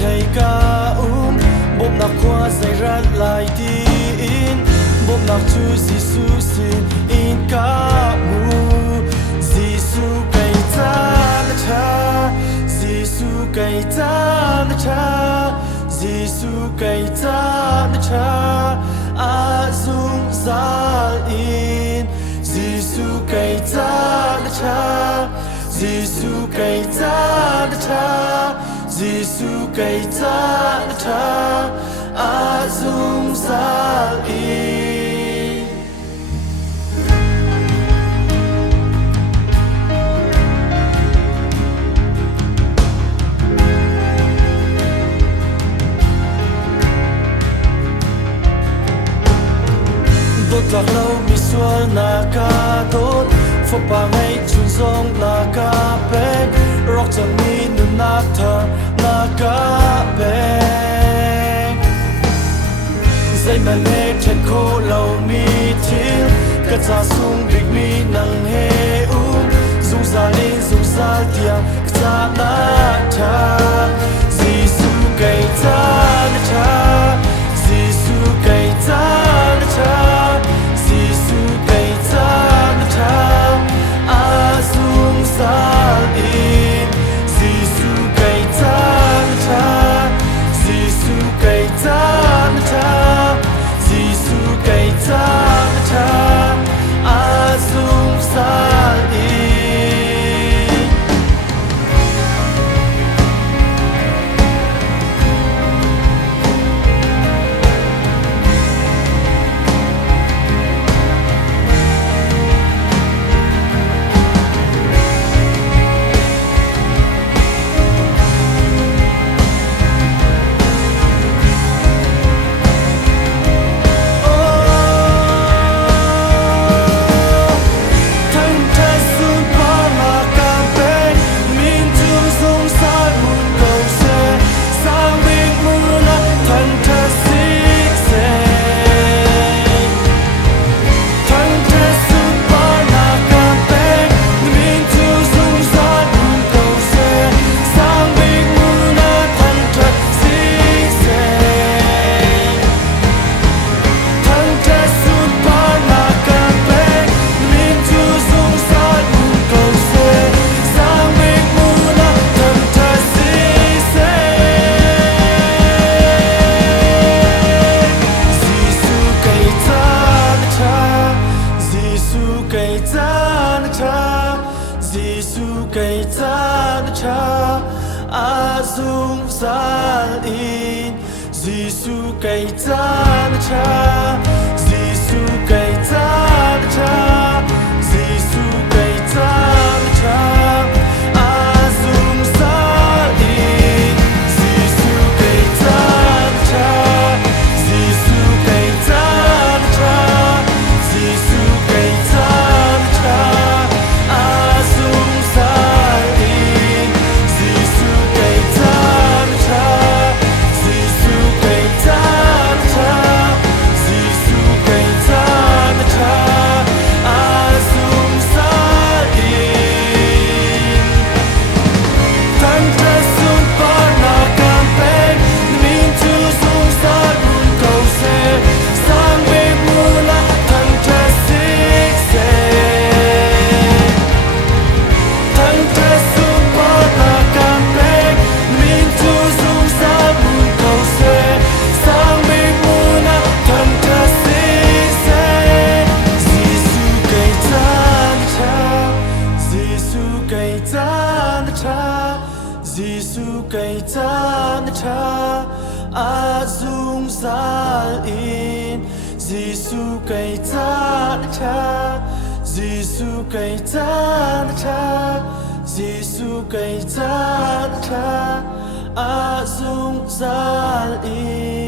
thầy ca bốp nạc khoa dày rát lại tin bốp nạc chú Giêsu xin in ca mu Giêsu cây ta na cha Giêsu cây ta na cha Giêsu cây ta na cha azung zal in Giêsu cây ta na cha Giêsu cây ta na cha Giêsu cây ta na cha azung zal in đốt lạc lâu mi xuân na ca đốt phô pa ngay chun zong na ca pe rock chẳng mi nu na thơ na ca pe dây mà lê trên khô lâu mi thiếu cất ra sung big mi nang he dung ra lên dung ra tiang ta na cha Giêsu cây ta na cha Giêsu cây ta na cha Giêsu cây ta na cha azung zal in Giêsu cây ta na cha Giêsu cây ta na cha Giêsu cây ta na cha azung zal in Giêsu cây ta na cha azung zal in Giêsu cây ta na cha Giêsu cây ta na cha Giêsu cây ta na cha azung zal in Giêsu cây ta na cha Giêsu cây ta na cha Giêsu cây ta na cha Giêsu cây ta na cha azung zal in Giêsu cây ta na cha Giêsu cây ta na cha Giêsu cây ta na cha azung zal in